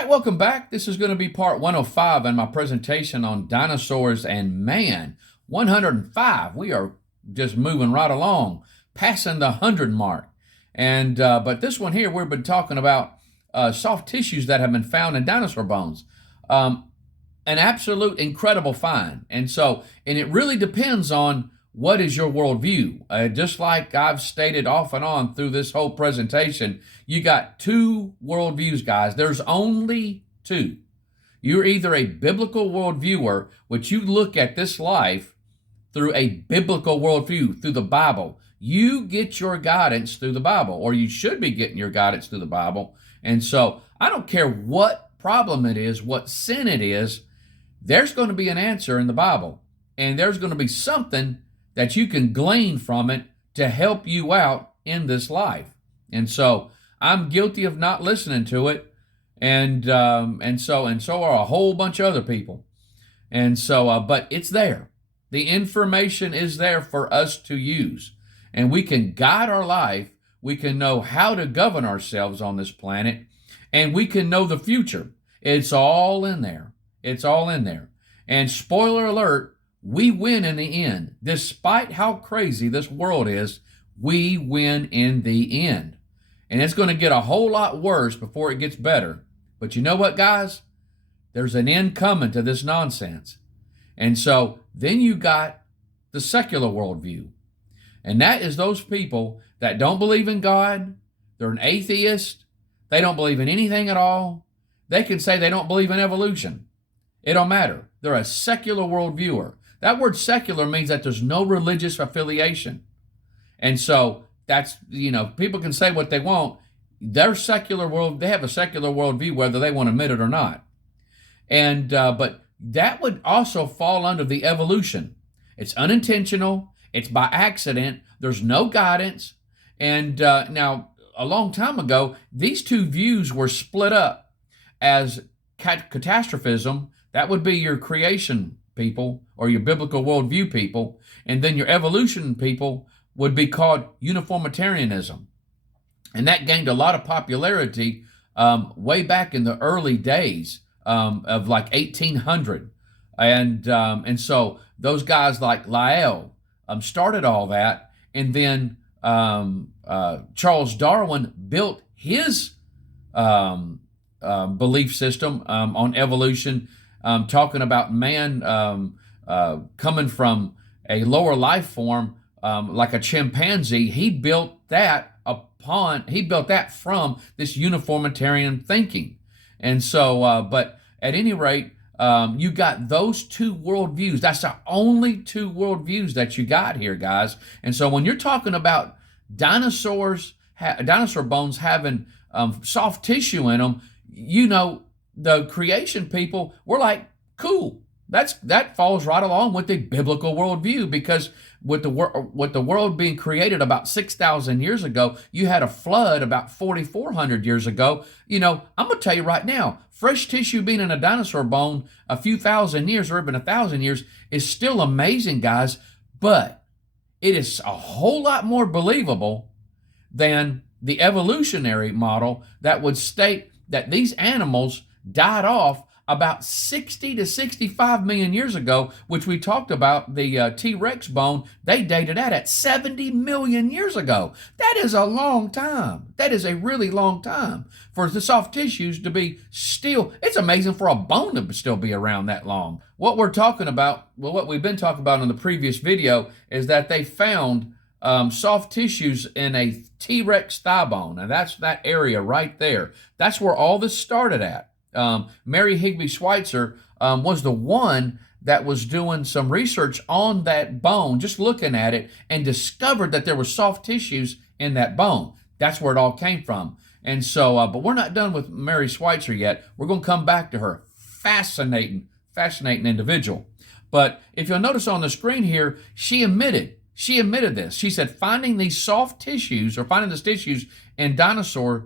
right, welcome back. This is going to be part 105 in my presentation on Dinosaurs and Man. 105. We are just moving right along, passing the 100 mark. But this one here, we've been talking about soft tissues that have been found in dinosaur bones. An absolute incredible find. And it really depends on what is your worldview. Just like I've stated off and on through this whole presentation, you got two worldviews, guys. There's only two. You're either a biblical worldviewer, which you look at this life through a biblical worldview, through the Bible. You get your guidance through the Bible, or you should be getting your guidance through the Bible. And so I don't care what problem it is, what sin it is, there's going to be an answer in the Bible. And there's going to be something that you can glean from it to help you out in this life. And so I'm guilty of not listening to it, and so are a whole bunch of other people. But it's there. The information is there for us to use, and we can guide our life. We can know how to govern ourselves on this planet, and we can know the future. It's all in there. It's all in there. And spoiler alert, we win in the end. Despite how crazy this world is, we win in the end. And it's going to get a whole lot worse before it gets better. But you know what, guys? There's an end coming to this nonsense. And so then you got the secular worldview. And that is those people that don't believe in God. They're an atheist. They don't believe in anything at all. They can say they don't believe in evolution. It don't matter. They're a secular worldviewer. That word secular means that there's no religious affiliation. And so that's, people can say what they want. They have a secular worldview, whether they want to admit it or not. But that would also fall under the evolution. It's unintentional. It's by accident. There's no guidance. And now, a long time ago, these two views were split up as catastrophism. That would be your creation people or your biblical worldview people, and then your evolution people would be called uniformitarianism. And that gained a lot of popularity way back in the early days of like 1800. And so those guys like Lyell started all that, and then Charles Darwin built his belief system on evolution, talking about man coming from a lower life form like a chimpanzee. He built that from this uniformitarian thinking. And so, but at any rate, you got those two worldviews. That's the only two worldviews that you got here, guys. And so when you're talking about dinosaur bones having soft tissue in them, the creation people were like, cool. That falls right along with the biblical worldview, because with the world being created about 6,000 years ago, you had a flood about 4,400 years ago. I'm going to tell you right now, fresh tissue being in a dinosaur bone a few thousand years or even 1,000 years is still amazing, guys, but it is a whole lot more believable than the evolutionary model that would state that these animals died off about 60 to 65 million years ago, which we talked about. The T-Rex bone, they dated that at 70 million years ago. That is a long time. That is a really long time for the soft tissues to be still. It's amazing for a bone to still be around that long. What we're talking about, what we've been talking about in the previous video, is that they found soft tissues in a T-Rex thigh bone. And that's that area right there. That's where all this started at. Mary Schweitzer was the one that was doing some research on that bone, just looking at it, and discovered that there were soft tissues in that bone. That's where it all came from. And so, but we're not done with Mary Schweitzer yet. We're going to come back to her. Fascinating individual. But if you'll notice on the screen here, she admitted this. She said finding these soft tissues, or finding these tissues in dinosaurs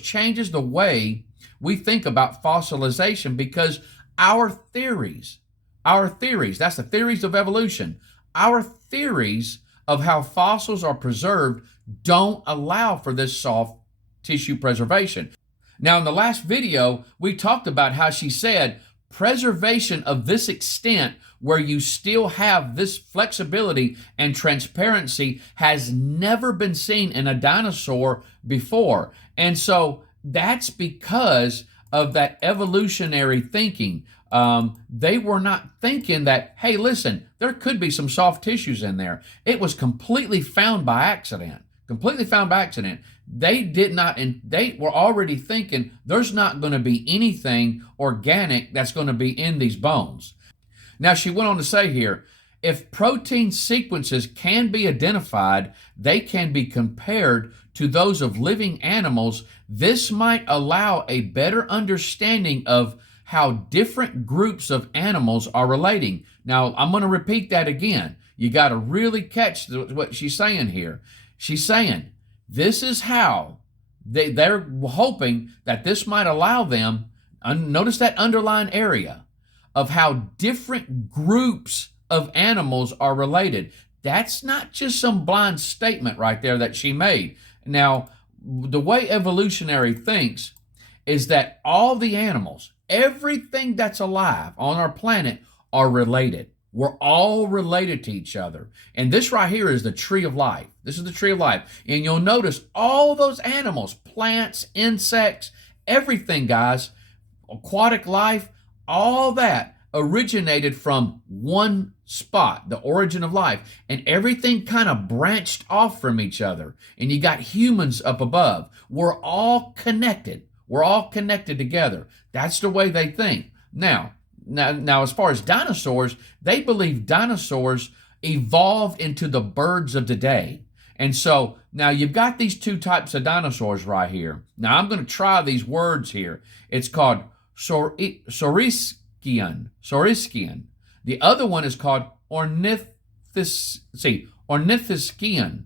changes the way we think about fossilization, because our theories, that's the theories of evolution, our theories of how fossils are preserved don't allow for this soft tissue preservation. Now, in the last video, we talked about how she said preservation of this extent where you still have this flexibility and transparency has never been seen in a dinosaur before. And so that's because of that evolutionary thinking. They were not thinking that, hey, listen, there could be some soft tissues in there. It was completely found by accident. Completely found by accident. They did not, and they were already thinking there's not going to be anything organic that's going to be in these bones. Now, she went on to say here, if protein sequences can be identified, they can be compared to those of living animals. This might allow a better understanding of how different groups of animals are relating. Now, I'm going to repeat that again. You got to really catch what she's saying here. She's saying this is how they're hoping that this might allow them, notice that underlying area, of how different groups of animals are related. That's not just some blind statement right there that she made. Now, the way evolutionary thinks is that all the animals, everything that's alive on our planet are related. We're all related to each other. And this right here is the tree of life. This is the tree of life. And you'll notice all those animals, plants, insects, everything, guys, aquatic life, all that originated from one spot, the origin of life. And everything kind of branched off from each other. And you got humans up above. We're all connected. We're all connected together. That's the way they think. Now, as far as dinosaurs, they believe dinosaurs evolved into the birds of today. And so now you've got these two types of dinosaurs right here. Now I'm going to try these words here. It's called Saurischian. The other one is called Ornithischian.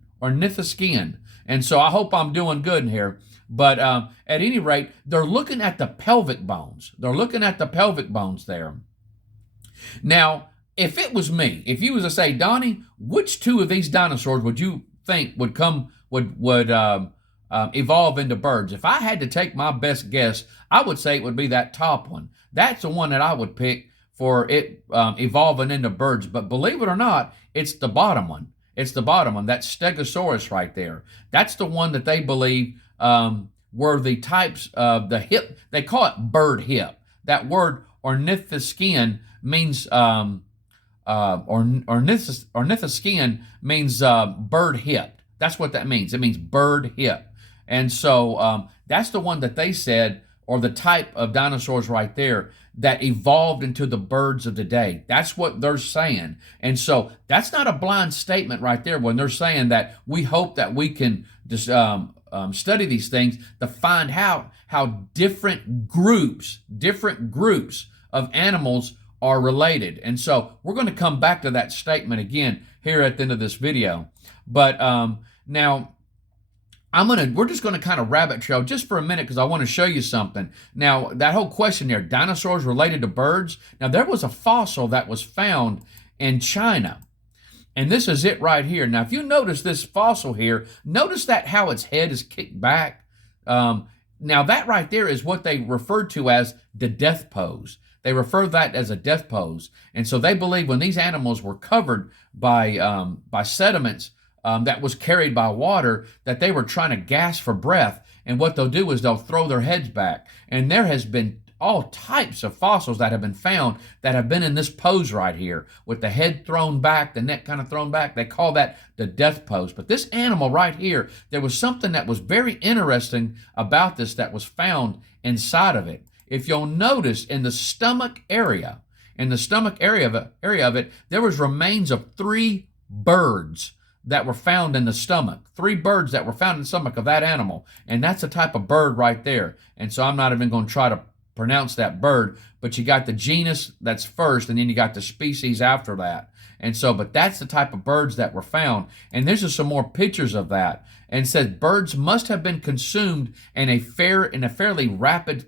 And so I hope I'm doing good in here. But at any rate, they're looking at the pelvic bones. They're looking at the pelvic bones there. Now, if it was me, if you was to say, Donnie, which two of these dinosaurs would you think would evolve into birds? If I had to take my best guess, I would say it would be that top one. That's the one that I would pick for it evolving into birds. But believe it or not, it's the bottom one. It's the bottom one. That Stegosaurus right there. That's the one that they believe were the types of the hip. They call it bird hip. That word ornithischian means ornithischian means bird hip. That's what that means. It means bird hip. And so that's the one that they said, or the type of dinosaurs right there that evolved into the birds of today. That's what they're saying. And so that's not a blind statement right there when they're saying that we hope that we can just study these things to find how different groups of animals are related. And so we're going to come back to that statement again here at the end of this video. But now we're just going to kind of rabbit trail just for a minute because I want to show you something. Now, that whole question there, dinosaurs related to birds. Now, there was a fossil that was found in China. And this is it right here. Now, if you notice this fossil here, notice that how its head is kicked back. Now, that right there is what they refer to as the death pose. They refer that as a death pose. And so they believe when these animals were covered by sediments that was carried by water, that they were trying to gasp for breath. And what they'll do is they'll throw their heads back. And there has been all types of fossils that have been found that have been in this pose right here with the head thrown back, the neck kind of thrown back. They call that the death pose. But this animal right here, there was something that was very interesting about this that was found inside of it. If you'll notice in the stomach area, of it, there was remains of 3 birds that were found in the stomach. 3 birds that were found in the stomach of that animal. And that's the type of bird right there. And so I'm not even going to try to pronounce that bird, but you got the genus that's first, and then you got the species after that. And so, but that's the type of birds that were found. And there's just some more pictures of that. And it says birds must have been consumed in a fairly rapid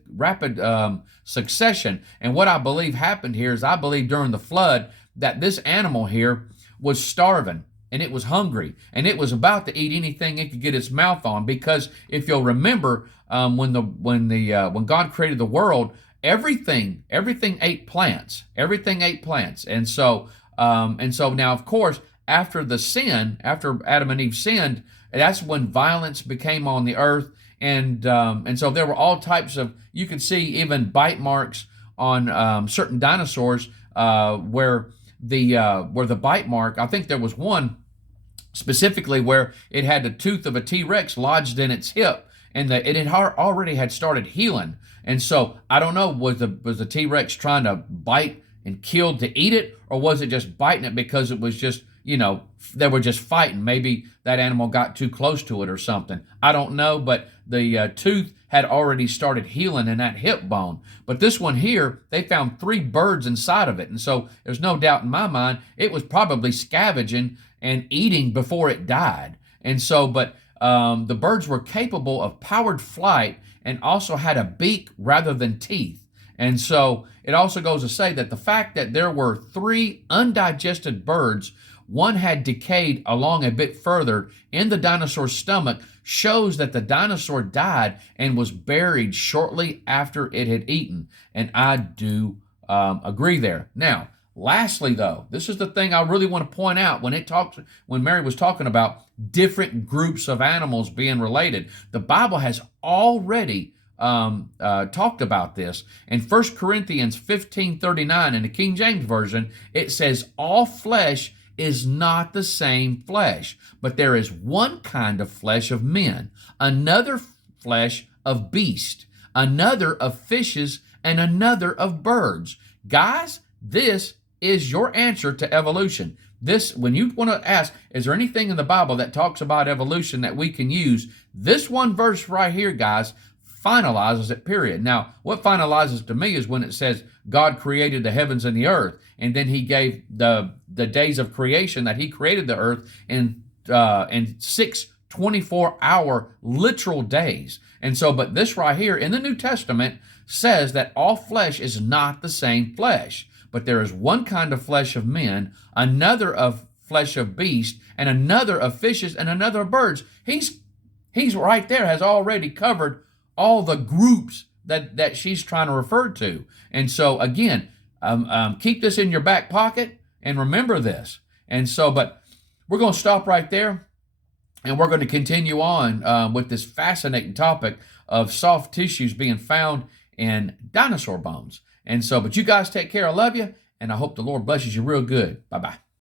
succession. And what I believe happened here is I believe during the flood that this animal here was starving. and it was hungry, and it was about to eat anything it could get its mouth on. Because if you'll remember, when God created the world, everything ate plants. Everything ate plants, and so now, of course, after the sin, after Adam and Eve sinned, that's when violence became on the earth, and so there were all types of. You could see even bite marks on certain dinosaurs where the bite mark. I think there was one specifically where it had the tooth of a T-Rex lodged in its hip, and it had already had started healing. And so I don't know, was the T-Rex trying to bite and kill to eat it, or was it just biting it because it was just, they were just fighting? Maybe that animal got too close to it or something. I don't know, but the tooth had already started healing in that hip bone. But this one here, they found 3 birds inside of it. And so there's no doubt in my mind, it was probably scavenging and eating before it died. And so, but the birds were capable of powered flight and also had a beak rather than teeth. And so it also goes to say that the fact that there were 3 undigested birds, one had decayed along a bit further in the dinosaur's stomach, shows that the dinosaur died and was buried shortly after it had eaten. And I do agree there. Now, lastly, though, this is the thing I really want to point out when Mary was talking about different groups of animals being related. The Bible has already talked about this. In 1 Corinthians 15:39 in the King James Version, it says, all flesh is not the same flesh, but there is one kind of flesh of men, another flesh of beasts, another of fishes, and another of birds. Guys, this is your answer to evolution. This, when you want to ask, is there anything in the Bible that talks about evolution that we can use? This one verse right here, guys, finalizes it, period. Now, what finalizes to me is when it says God created the heavens and the earth, and then he gave the days of creation that he created the earth in 6 24-hour literal days. And so, but this right here in the New Testament says that all flesh is not the same flesh, but there is one kind of flesh of men, another of flesh of beasts, and another of fishes, and another of birds. He's right there, has already covered all the groups that she's trying to refer to. And so again, keep this in your back pocket and remember this. And so, but we're going to stop right there, and we're going to continue on with this fascinating topic of soft tissues being found in dinosaur bones. And so, but you guys take care. I love you, and I hope the Lord blesses you real good. Bye-bye.